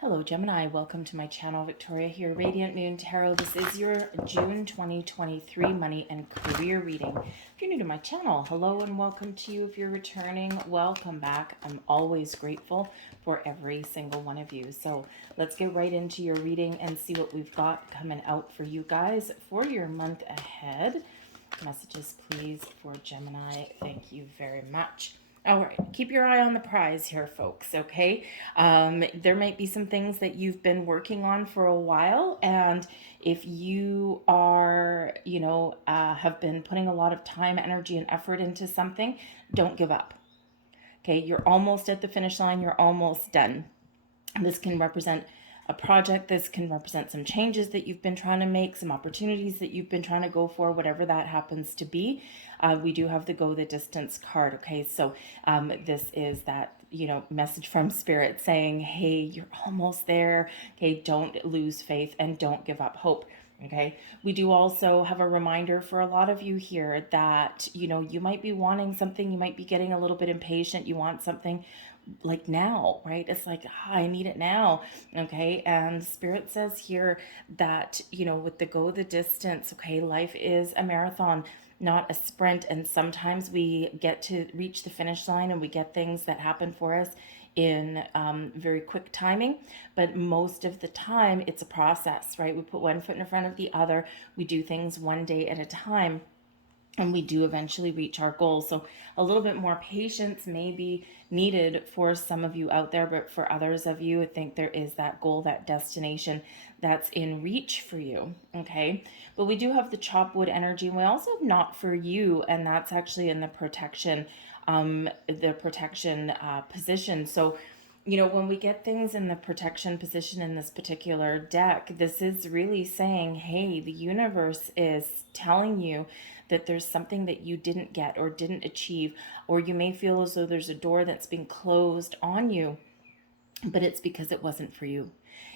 Hello Gemini, welcome to my channel. Victoria here, Radiant Moon Tarot. This is your June 2023 money and career reading. If you're new to my channel, hello and welcome to you. If you're returning, welcome back. I'm always grateful for every single one of you. So let's get right into your reading and see what we've got coming out for you guys for your month ahead. Messages please for Gemini. Thank you very much. All right, keep your eye on the prize here, folks, okay? There might be some things that you've been working on for a while, and if you are, have been putting a lot of time, energy, and effort into something, don't give up, okay? You're almost at the finish line. You're almost done. This can represent a project. This can represent some changes that you've been trying to make, some opportunities that you've been trying to go for, whatever that happens to be. We do have the go the distance card. Okay, so this is that message from spirit saying, hey, you're almost there. Okay, don't lose faith and don't give up hope. Okay, we do also have a reminder for a lot of you here that you might be wanting something, you might be getting a little bit impatient, you want something like now, right? It's like, I need it now. Okay, and spirit says here that with the go the distance, okay, life is a marathon, not a sprint. And sometimes we get to reach the finish line and we get things that happen for us in very quick timing, but most of the time it's a process, right? We put one foot in front of the other, we do things one day at a time, and we do eventually reach our goals. So a little bit more patience may be needed for some of you out there, but for others of you, I think there is that goal, that destination that's in reach for you. Okay, but we do have the chop wood energy, and we also have not for you, and that's actually in the protection position. So when we get things in the protection position in this particular deck, this is really saying, hey, the universe is telling you that there's something that you didn't get or didn't achieve, or you may feel as though there's a door that's been closed on you, but it's because it wasn't for you.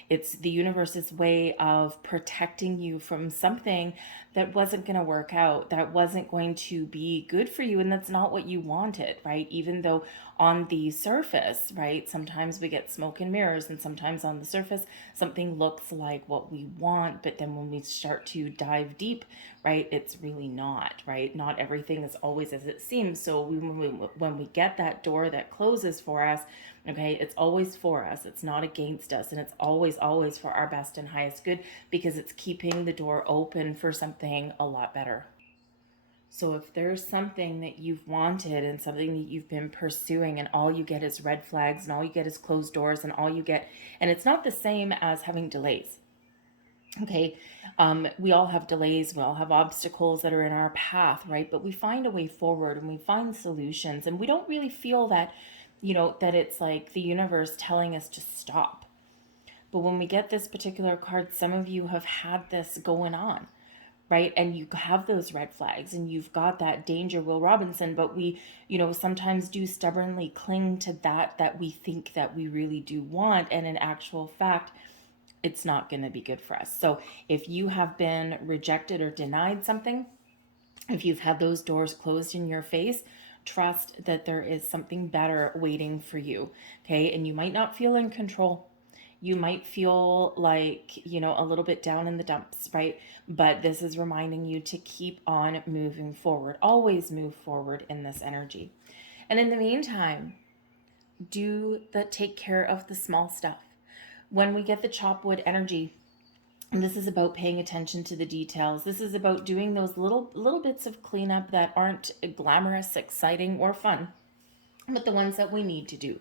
It's the universe's way of protecting you from something that wasn't going to work out, that wasn't going to be good for you, and that's not what you wanted, right? Even though on the surface, right, sometimes we get smoke and mirrors, and sometimes on the surface something looks like what we want, but then when we start to dive deep, right, it's really not, right? Not everything is always as it seems. So when we get that door that closes for us, okay, it's always for us, it's not against us, and it's always for our best and highest good, because it's keeping the door open for something a lot better. So if there's something that you've wanted and something that you've been pursuing, and all you get is red flags and all you get is closed doors and all you get, and it's not the same as having delays. Okay, we all have delays, we all have obstacles that are in our path, right? But we find a way forward and we find solutions, and we don't really feel that, that it's like the universe telling us to stop. But when we get this particular card, some of you have had this going on, right? And you have those red flags and you've got that danger, Will Robinson, but we, sometimes do stubbornly cling to that we think that we really do want. And in actual fact, it's not going to be good for us. So if you have been rejected or denied something, if you've had those doors closed in your face, trust that there is something better waiting for you. Okay, and you might not feel in control. You might feel like, a little bit down in the dumps, right? But this is reminding you to keep on moving forward. Always move forward in this energy. And in the meantime, take care of the small stuff. When we get the chopwood energy, and this is about paying attention to the details. This is about doing those little bits of cleanup that aren't glamorous, exciting, or fun, but the ones that we need to do,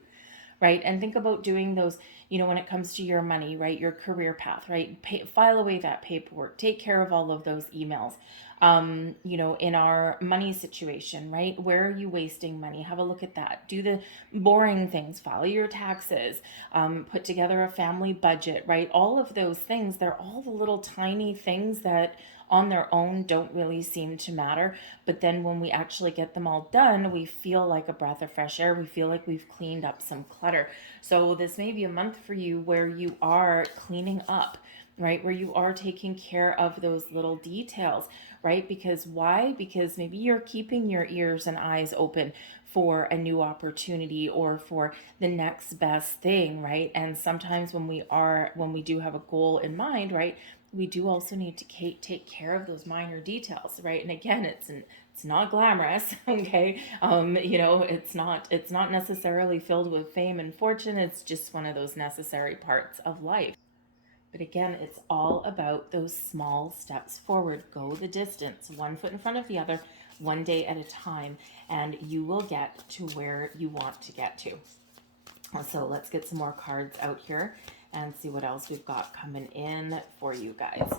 right? And think about doing those, when it comes to your money, right? Your career path, right? File away that paperwork. Take care of all of those emails. In our money situation, right? Where are you wasting money? Have a look at that. Do the boring things, file your taxes, put together a family budget, right? All of those things, they're all the little tiny things that on their own don't really seem to matter. But then when we actually get them all done, we feel like a breath of fresh air. We feel like we've cleaned up some clutter. So this may be a month for you where you are cleaning up, right? Where you are taking care of those little details, right? Because why? Because maybe you're keeping your ears and eyes open for a new opportunity or for the next best thing, right? And sometimes when we do have a goal in mind, right, we do also need to take care of those minor details, right? And again, it's not glamorous, okay? It's not necessarily filled with fame and fortune. It's just one of those necessary parts of life. But again, it's all about those small steps forward. Go the distance, one foot in front of the other, one day at a time, and you will get to where you want to get to. So let's get some more cards out here and see what else we've got coming in for you guys.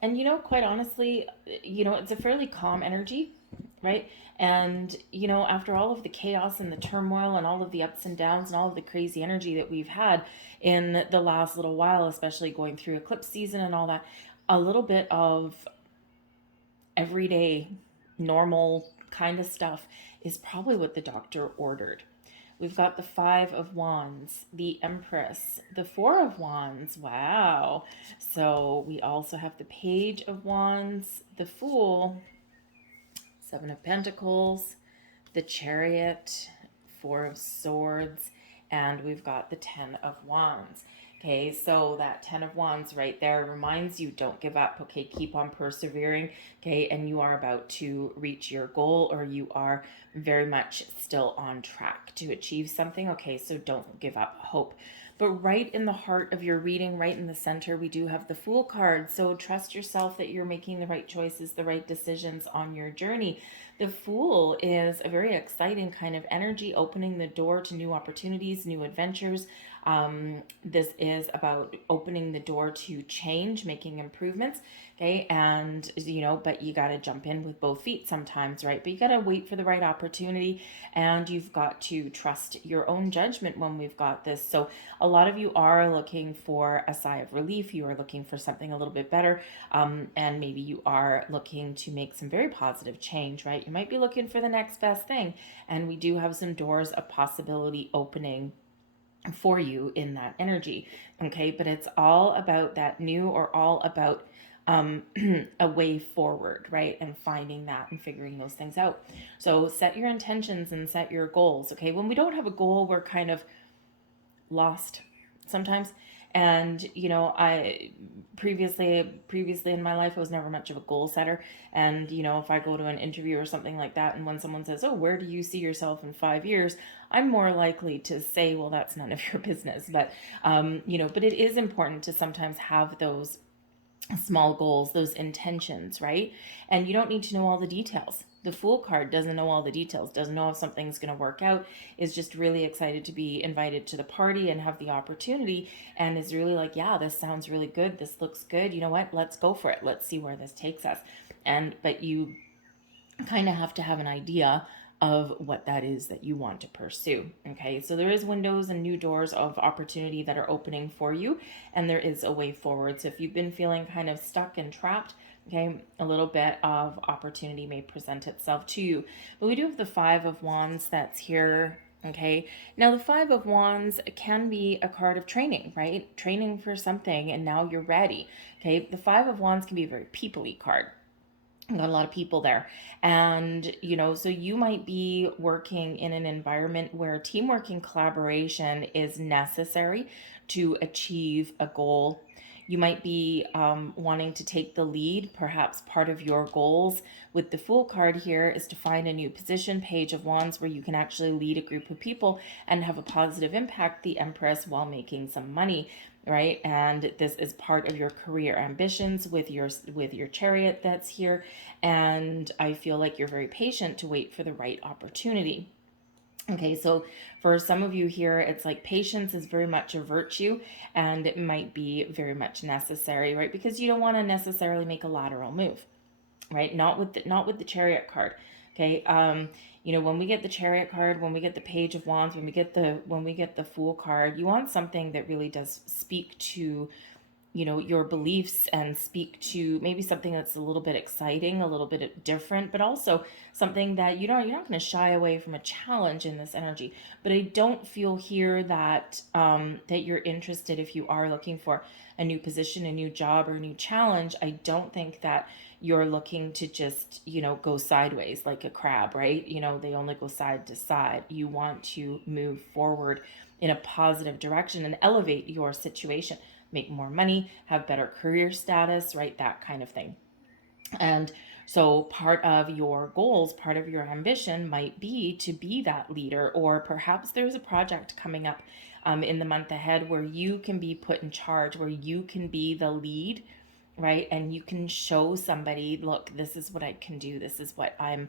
And quite honestly, it's a fairly calm energy, right? And after all of the chaos and the turmoil and all of the ups and downs and all of the crazy energy that we've had in the last little while, especially going through eclipse season and all that, a little bit of everyday normal kind of stuff is probably what the doctor ordered. We've got the Five of Wands, the Empress, the Four of Wands. Wow. So we also have the Page of Wands, the Fool, Seven of Pentacles, the Chariot, Four of Swords, and we've got the Ten of Wands. Okay, so that Ten of Wands right there reminds you, don't give up. Okay, keep on persevering. Okay, and you are about to reach your goal, or you are very much still on track to achieve something. Okay, so don't give up hope. But right in the heart of your reading, right in the center, we do have the Fool card. So trust yourself that you're making the right choices, the right decisions on your journey. The Fool is a very exciting kind of energy, opening the door to new opportunities, new adventures. This is about opening the door to change, making improvements. Okay. And, but you got to jump in with both feet sometimes, right? But you got to wait for the right opportunity, and you've got to trust your own judgment when we've got this. So a lot of you are looking for a sigh of relief. You are looking for something a little bit better. And maybe you are looking to make some very positive change, right? You might be looking for the next best thing. And we do have some doors of possibility opening for you in that energy. Okay. But it's all about that new, or all about a way forward, right? And finding that and figuring those things out. So set your intentions and set your goals. Okay. When we don't have a goal, we're kind of lost sometimes. And I previously in my life, I was never much of a goal setter. And if I go to an interview or something like that, and when someone says, oh, where do you see yourself in 5 years, I'm more likely to say, well, that's none of your business. But but it is important to sometimes have those small goals, those intentions, right? And you don't need to know all the details. The Fool card doesn't know all the details, doesn't know if something's going to work out, is just really excited to be invited to the party and have the opportunity, and is really like, yeah, this sounds really good. This looks good. You know what? Let's go for it. Let's see where this takes us. But you kind of have to have an idea of what that is that you want to pursue. Okay, so there is windows and new doors of opportunity that are opening for you, and there is a way forward. So if you've been feeling kind of stuck and trapped, okay, a little bit of opportunity may present itself to you. But we do have the Five of Wands that's here. Okay, now the Five of Wands can be a card of training, right? Training for something, and now you're ready. Okay, the Five of Wands can be a very people-y card. Got a lot of people there. And so you might be working in an environment where teamwork and collaboration is necessary to achieve a goal. You might be wanting to take the lead. Perhaps part of your goals with the Fool card here is to find a new position. Page of Wands, where you can actually lead a group of people and have a positive impact. The Empress, while making some money, right? And this is part of your career ambitions with your Chariot that's here. And I feel like you're very patient to wait for the right opportunity. Okay, so for some of you here, it's like patience is very much a virtue, and it might be very much necessary, right? Because you don't want to necessarily make a lateral move, right? Not with the Chariot card. Okay, when we get the Chariot card, when we get the Page of Wands, when we get the Fool card, you want something that really does speak to your beliefs and speak to maybe something that's a little bit exciting, a little bit different, but also something that you're not going to shy away from a challenge in this energy. But I don't feel here that that you're interested, if you are looking for a new position, a new job, or a new challenge. I don't think that you're looking to just go sideways like a crab, right? They only go side to side. You want to move forward in a positive direction and elevate your situation, make more money, have better career status, right? That kind of thing. And so part of your goals, part of your ambition might be to be that leader, or perhaps there's a project coming up in the month ahead where you can be put in charge, where you can be the lead, right? And you can show somebody, look, this is what I can do. This is what I'm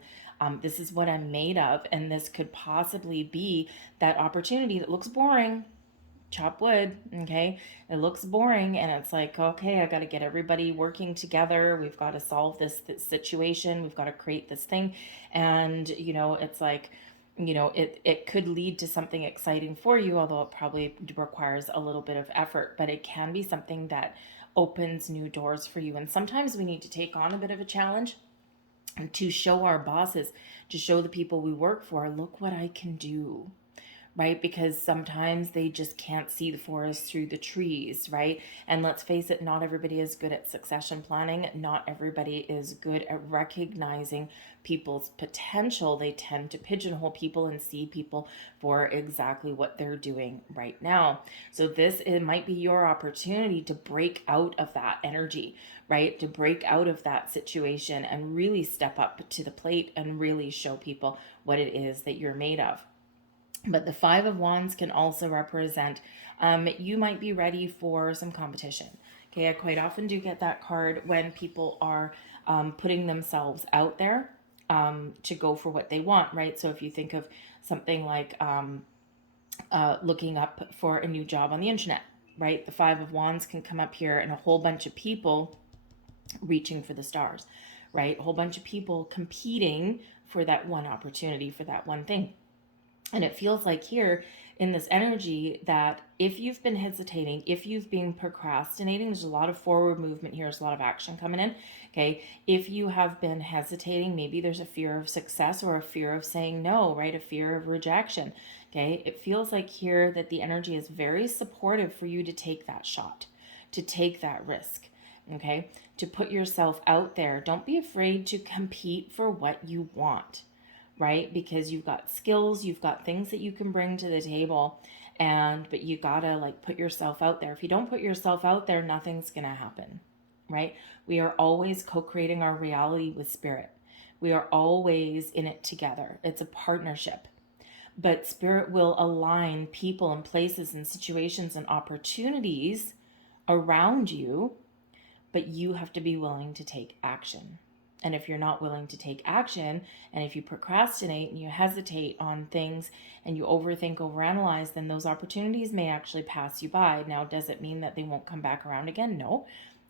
made of. And this could possibly be that opportunity that looks boring, chop wood, okay? It looks boring, and it's like, okay, I got to get everybody working together. We've got to solve this situation. We've got to create this thing. And, it's like, it could lead to something exciting for you, although it probably requires a little bit of effort, but it can be something that opens new doors for you. And sometimes we need to take on a bit of a challenge to show our bosses, to show the people we work for, look what I can do, right? Because sometimes they just can't see the forest through the trees, right? And let's face it, not everybody is good at succession planning. Not everybody is good at recognizing people's potential. They tend to pigeonhole people and see people for exactly what they're doing right now. So it might be your opportunity to break out of that energy, right? To break out of that situation and really step up to the plate and really show people what it is that you're made of. But the Five of Wands can also represent you might be ready for some competition. Okay, I quite often do get that card when people are putting themselves out there to go for what they want, right? So if you think of something like looking up for a new job on the internet, right? The Five of Wands can come up here, and a whole bunch of people reaching for the stars, right? A whole bunch of people competing for that one opportunity, for that one thing. And it feels like here in this energy that if you've been hesitating, if you've been procrastinating, there's a lot of forward movement here. There's a lot of action coming in. Okay. If you have been hesitating, maybe there's a fear of success or a fear of saying no, right? A fear of rejection. Okay. It feels like here that the energy is very supportive for you to take that shot, to take that risk. Okay. To put yourself out there. Don't be afraid to compete for what you want, right? Because you've got skills, you've got things that you can bring to the table, but you gotta put yourself out there. If you don't put yourself out there, nothing's gonna happen, right? We are always co-creating our reality with spirit. We are always in it together. It's a partnership. But spirit will align people and places and situations and opportunities around you, but you have to be willing to take action. And if you're not willing to take action, and if you procrastinate and you hesitate on things and you overthink, overanalyze, then those opportunities may actually pass you by. Now, does it mean that they won't come back around again? No.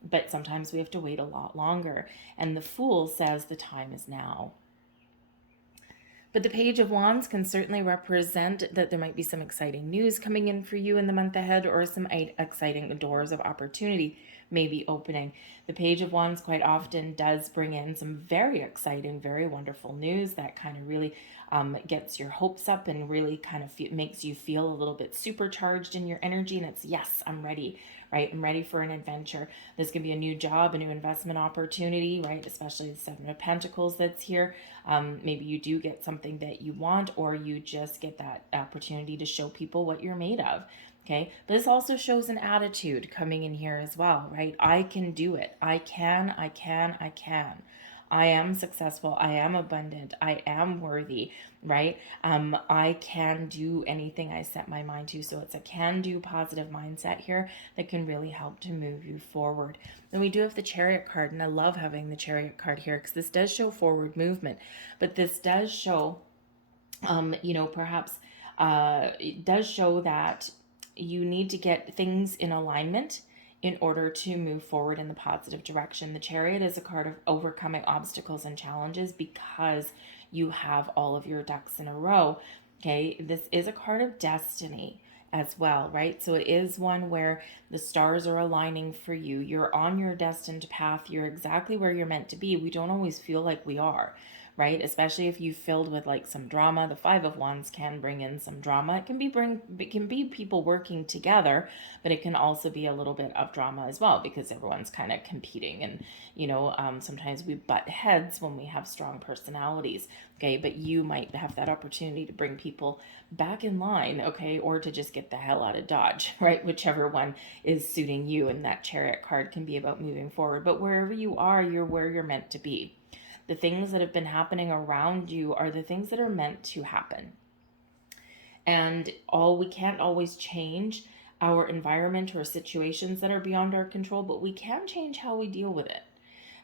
But sometimes we have to wait a lot longer. And the Fool says the time is now. But the Page of Wands can certainly represent that there might be some exciting news coming in for you in the month ahead, or some exciting doors of opportunity may be opening. The Page of Wands quite often does bring in some very exciting, very wonderful news that kind of really gets your hopes up and really kind of makes you feel a little bit supercharged in your energy. And it's, yes, I'm ready, right? I'm ready for an adventure. This could be a new job, a new investment opportunity, right? Especially the Seven of Pentacles that's here. Maybe you do get something that you want, or you just get that opportunity to show people what you're made of. Okay, but this also shows an attitude coming in here as well, right? I can do it. I can. I am successful. I am abundant. I am worthy, right? I can do anything I set my mind to. So it's a can-do positive mindset here that can really help to move you forward. And we do have the Chariot card, and I love having the Chariot card here because this does show forward movement, but this does show, perhaps it does show that you need to get things in alignment in order to move forward in the positive direction. The Chariot is a card of overcoming obstacles and challenges because you have all of your ducks in a row. Okay, this is a card of destiny. as well, right? So it is one where the stars are aligning for you. You're on your destined path. You're exactly where you're meant to be. We don't always feel like we are, right? Especially if you filled with like some drama. The Five of Wands can bring in some drama. It can be people working together, but it can also be a little bit of drama as well, because everyone's kind of competing, and sometimes we butt heads when we have strong personalities. Okay, but you might have that opportunity to bring people back in line, okay, or to just get the hell out of Dodge, right? Whichever one is suiting you. And that Chariot card can be about moving forward. But wherever you are, you're where you're meant to be. The things that have been happening around you are the things that are meant to happen. And we can't always change our environment or situations that are beyond our control, but we can change how we deal with it.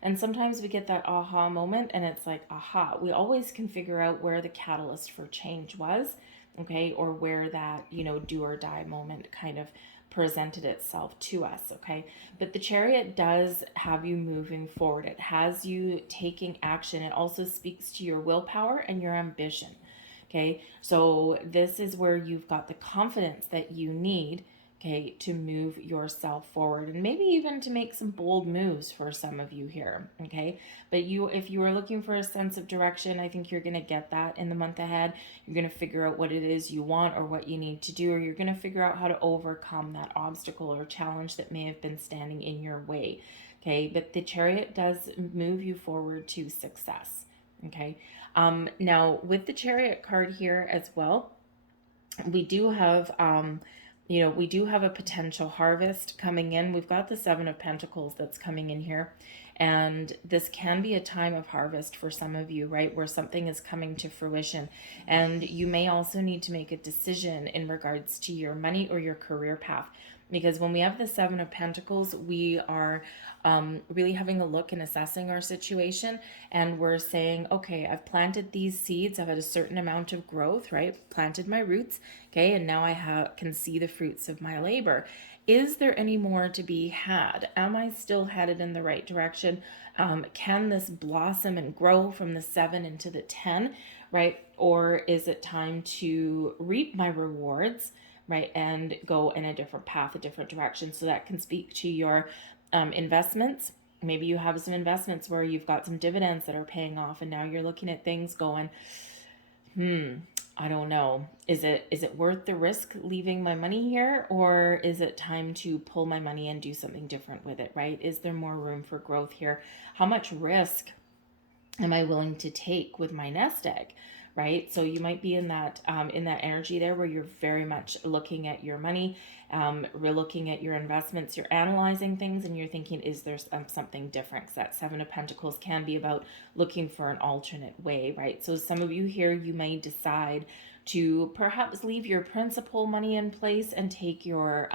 And sometimes we get that aha moment, and it's like, aha, we always can figure out where the catalyst for change was, okay, or where that, do or die moment kind of presented itself to us, okay? But the Chariot does have you moving forward. It has you taking action. It also speaks to your willpower and your ambition, okay? So this is where you've got the confidence that you need, okay, to move yourself forward, and maybe even to make some bold moves for some of you here, okay? But if you are looking for a sense of direction, I think you're going to get that in the month ahead. You're going to figure out what it is you want or what you need to do, or you're going to figure out how to overcome that obstacle or challenge that may have been standing in your way, okay? But the Chariot does move you forward to success, okay? Now, with the Chariot card here as well, we do have we do have a potential harvest coming in. We've got the Seven of Pentacles that's coming in here. And this can be a time of harvest for some of you, right? Where something is coming to fruition. And you may also need to make a decision in regards to your money or your career path. Because when we have the Seven of Pentacles, we are really having a look and assessing our situation. And we're saying, okay, I've planted these seeds. I've had a certain amount of growth, right? Planted my roots. Okay. And now I can see the fruits of my labor. Is there any more to be had? Am I still headed in the right direction? Can this blossom and grow from the 7 into the 10, right? Or is it time to reap my rewards, right, and go in a different path, a different direction? So that can speak to your investments. Maybe you have some investments where you've got some dividends that are paying off, and now you're looking at things going, I don't know. Is it worth the risk leaving my money here, or is it time to pull my money and do something different with it, right? Is there more room for growth here? How much risk am I willing to take with my nest egg, right? So you might be in that energy there where you're very much looking at your money, we're looking at your investments, you're analyzing things, and you're thinking, is there something different? Because that Seven of Pentacles can be about looking for an alternate way, right? So some of you here, you may decide to perhaps leave your principal money in place and take your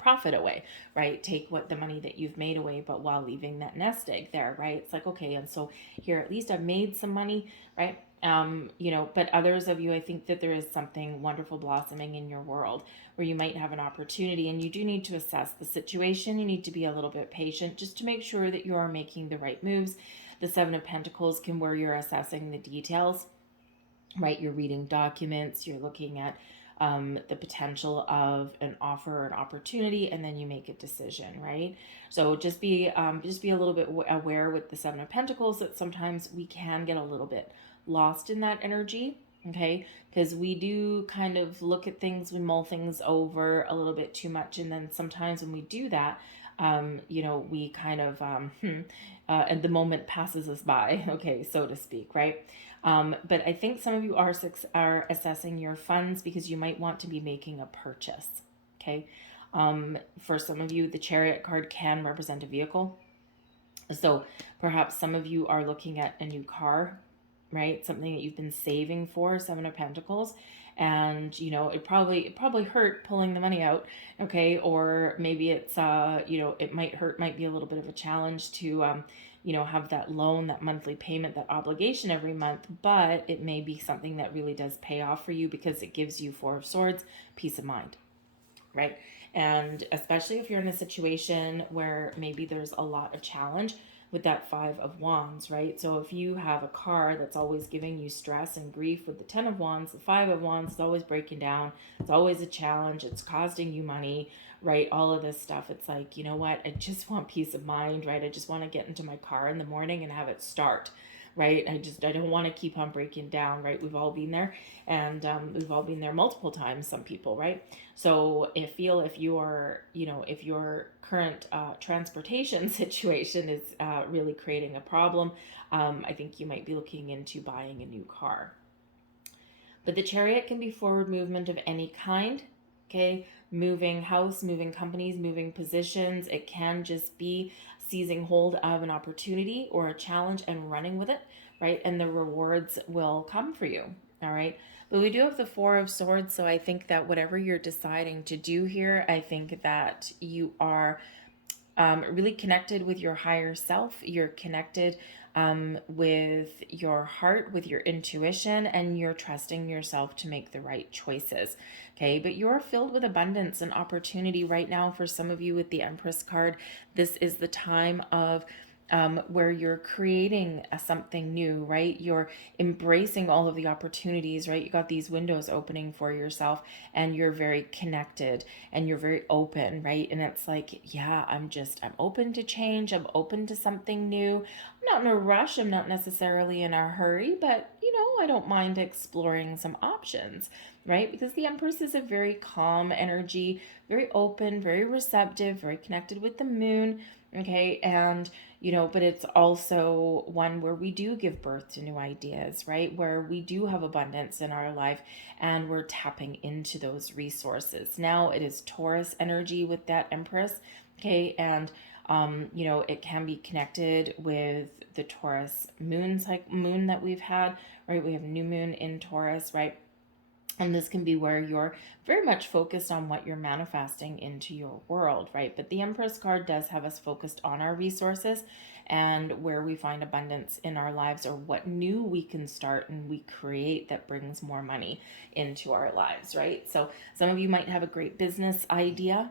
profit away, right? Take what the money that you've made away, but while leaving that nest egg there, right? It's like, okay, and so here at least I've made some money, right? But others of you, I think that there is something wonderful blossoming in your world where you might have an opportunity, and you do need to assess the situation. You need to be a little bit patient just to make sure that you are making the right moves. The Seven of Pentacles can where you're assessing the details, right? You're reading documents, you're looking at the potential of an offer or an opportunity, and then you make a decision, right? So just be a little bit aware with the Seven of Pentacles that sometimes we can get a little bit lost in that energy, okay? Because we do kind of look at things, we mull things over a little bit too much, and then sometimes when we do that, we kind of, and the moment passes us by, okay, so to speak, right? But I think some of you are assessing your funds because you might want to be making a purchase, okay? For some of you, the Chariot card can represent a vehicle. So perhaps some of you are looking at a new car, right? Something that you've been saving for, Seven of Pentacles. And, it probably hurt pulling the money out, okay? Or maybe it's, it might be a little bit of a challenge to, have that loan, that monthly payment, that obligation every month, but it may be something that really does pay off for you because it gives you Four of Swords, peace of mind, right? And especially if you're in a situation where maybe there's a lot of challenge, with that Five of Wands, right? So if you have a car that's always giving you stress and grief with the Ten of Wands, the Five of Wands is always breaking down. It's always a challenge. It's costing you money, right? All of this stuff. It's like, you know what? I just want peace of mind, right? I just want to get into my car in the morning and have it start, right? I don't want to keep on breaking down, right? We've all been there, and we've all been there multiple times, some people, right? So if your current transportation situation is really creating a problem, I think you might be looking into buying a new car. But the Chariot can be forward movement of any kind, okay? Moving house, moving companies, moving positions. It can just be seizing hold of an opportunity or a challenge and running with it, right? And the rewards will come for you, all right? But we do have the Four of Swords, so I think that whatever you're deciding to do here, I think that you are really connected with your higher self. You're connected with your heart, with your intuition, and you're trusting yourself to make the right choices. Okay, but you're filled with abundance and opportunity right now. For some of you with the Empress card, this is the time of where you're creating something new, right? You're embracing all of the opportunities, right? You got these windows opening for yourself, and you're very connected and you're very open, right? And it's like, yeah, I'm open to change. I'm open to something new. I'm not in a rush. I'm not necessarily in a hurry, but I don't mind exploring some options, right? Because the Empress is a very calm energy, very open, very receptive, very connected with the moon. Okay, and but it's also one where we do give birth to new ideas, right? Where we do have abundance in our life and we're tapping into those resources. Now it is Taurus energy with that Empress, okay? And it can be connected with the Taurus moon that we've had, right? We have new moon in Taurus, right? And this can be where you're very much focused on what you're manifesting into your world, right? But the Empress card does have us focused on our resources and where we find abundance in our lives, or what new we can start and we create that brings more money into our lives, right? So some of you might have a great business idea,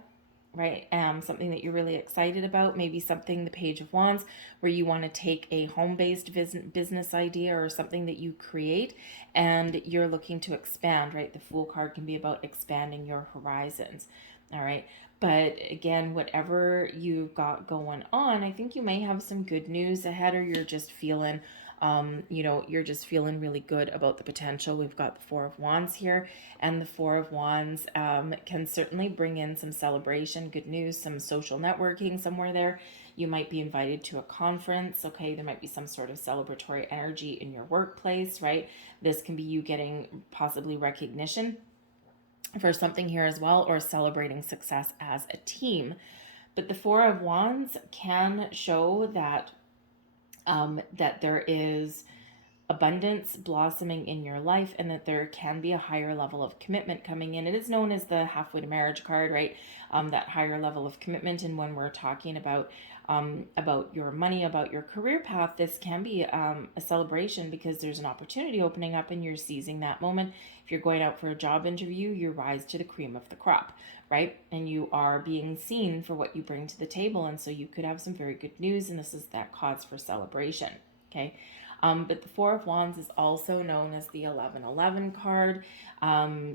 right? Something that you're really excited about, maybe something, the Page of Wands, where you want to take a home-based business idea or something that you create and you're looking to expand, right? The Fool card can be about expanding your horizons, all right? But again, whatever you've got going on, I think you may have some good news ahead, or you're just feeling you're just feeling really good about the potential. We've got the Four of Wands here, and the Four of Wands can certainly bring in some celebration, good news, some social networking somewhere there. You might be invited to a conference, okay? There might be some sort of celebratory energy in your workplace, right? This can be you getting possibly recognition for something here as well, or celebrating success as a team. But the Four of Wands can show that that there is abundance blossoming in your life, and that there can be a higher level of commitment coming in. It is known as the halfway to marriage card, right? That higher level of commitment. And when we're talking about your money, about your career path, this can be a celebration because there's an opportunity opening up and you're seizing that moment. If you're going out for a job interview, you rise to the cream of the crop, right? And you are being seen for what you bring to the table. And so you could have some very good news, and this is that cause for celebration, okay? But the Four of Wands is also known as the 1111 card.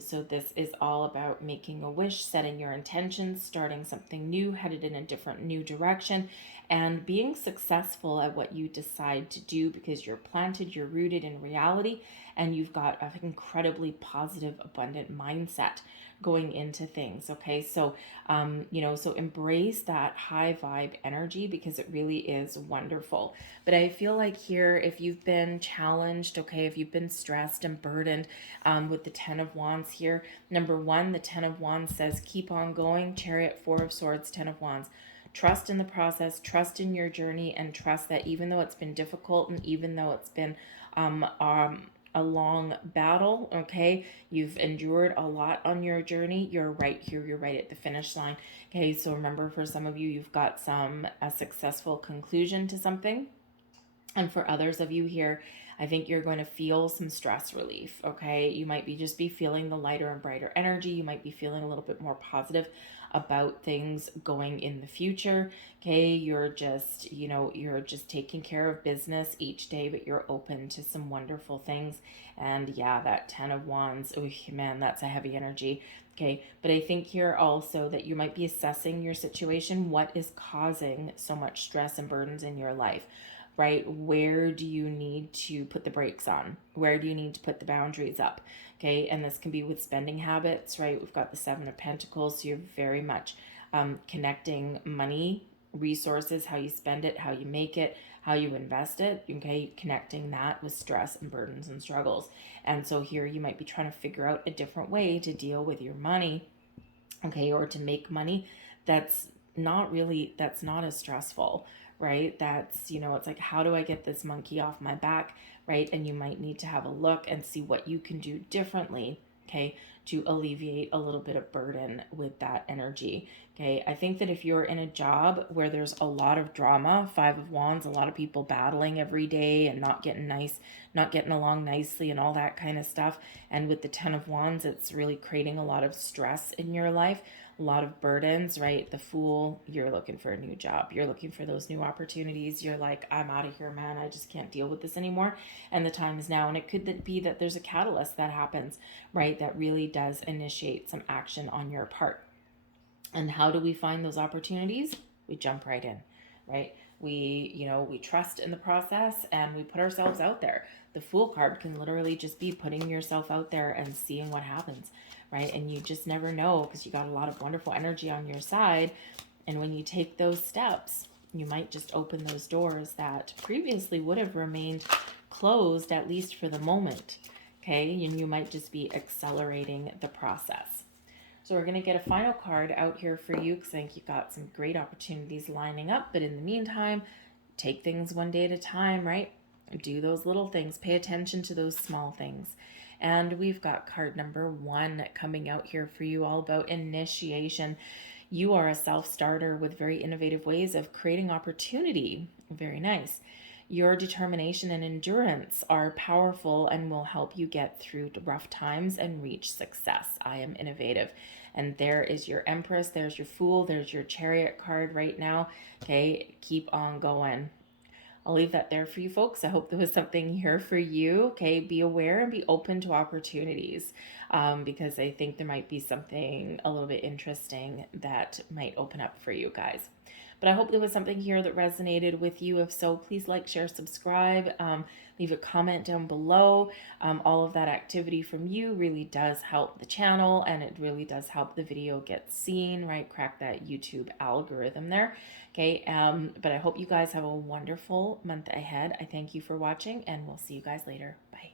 So this is all about making a wish, setting your intentions, starting something new, headed in a different new direction, and being successful at what you decide to do because you're planted, you're rooted in reality, and you've got an incredibly positive, abundant mindset going into things, okay? So, so embrace that high vibe energy because it really is wonderful. But I feel like here, if you've been challenged, okay, if you've been stressed and burdened with the Ten of Wands here, number one, the Ten of Wands says, keep on going. Chariot, Four of Swords, Ten of Wands. Trust in the process, trust in your journey, and trust that even though it's been difficult and even though it's been a long battle, okay, you've endured a lot on your journey, you're right here, you're right at the finish line, okay? So remember, for some of you, you've got a successful conclusion to something, and for others of you here, I think you're going to feel some stress relief, okay? You might just be feeling the lighter and brighter energy. You might be feeling a little bit more positive about things going in the future, okay? You're just, you're just taking care of business each day, but you're open to some wonderful things. And yeah, that 10 of Wands, oh man, that's a heavy energy. Okay, but I think here also that you might be assessing your situation. What is causing so much stress and burdens in your life, right? Where do you need to put the brakes on? Where do you need to put the boundaries up? Okay, and this can be with spending habits, right? We've got the Seven of Pentacles, so you're very much connecting money, resources, how you spend it, how you make it, how you invest it, okay? Connecting that with stress and burdens and struggles. And so here you might be trying to figure out a different way to deal with your money, okay, or to make money that's not as stressful, right? That's, it's like, how do I get this monkey off my back, right? And you might need to have a look and see what you can do differently, okay, to alleviate a little bit of burden with that energy. Okay, I think that if you're in a job where there's a lot of drama, Five of Wands, a lot of people battling every day and not getting along nicely and all that kind of stuff, and with the Ten of Wands, it's really creating a lot of stress in your life, a lot of burdens, right? The Fool, you're looking for a new job. You're looking for those new opportunities. You're like, I'm out of here, man. I just can't deal with this anymore. And the time is now. And it could be that there's a catalyst that happens, right? That really does initiate some action on your part. And how do we find those opportunities? We jump right in, right? We trust in the process and we put ourselves out there. The Fool card can literally just be putting yourself out there and seeing what happens, right? And you just never know because you got a lot of wonderful energy on your side. And when you take those steps, you might just open those doors that previously would have remained closed, at least for the moment, okay? And you might just be accelerating the process. So we're going to get a final card out here for you because I think you've got some great opportunities lining up. But in the meantime, take things one day at a time, right? Do those little things. Pay attention to those small things. And we've got card number 1 coming out here for you, all about initiation. You are a self-starter with very innovative ways of creating opportunity. Very nice. Your determination and endurance are powerful and will help you get through rough times and reach success. I am innovative. And there is your Empress. There's your Fool. There's your Chariot card right now. Okay, keep on going. I'll leave that there for you folks. I hope there was something here for you. Okay, be aware and be open to opportunities because I think there might be something a little bit interesting that might open up for you guys. But I hope there was something here that resonated with you. If so, please like, share, subscribe, leave a comment down below. All of that activity from you really does help the channel and it really does help the video get seen, right? Crack that YouTube algorithm there. Okay, but I hope you guys have a wonderful month ahead. I thank you for watching and we'll see you guys later. Bye.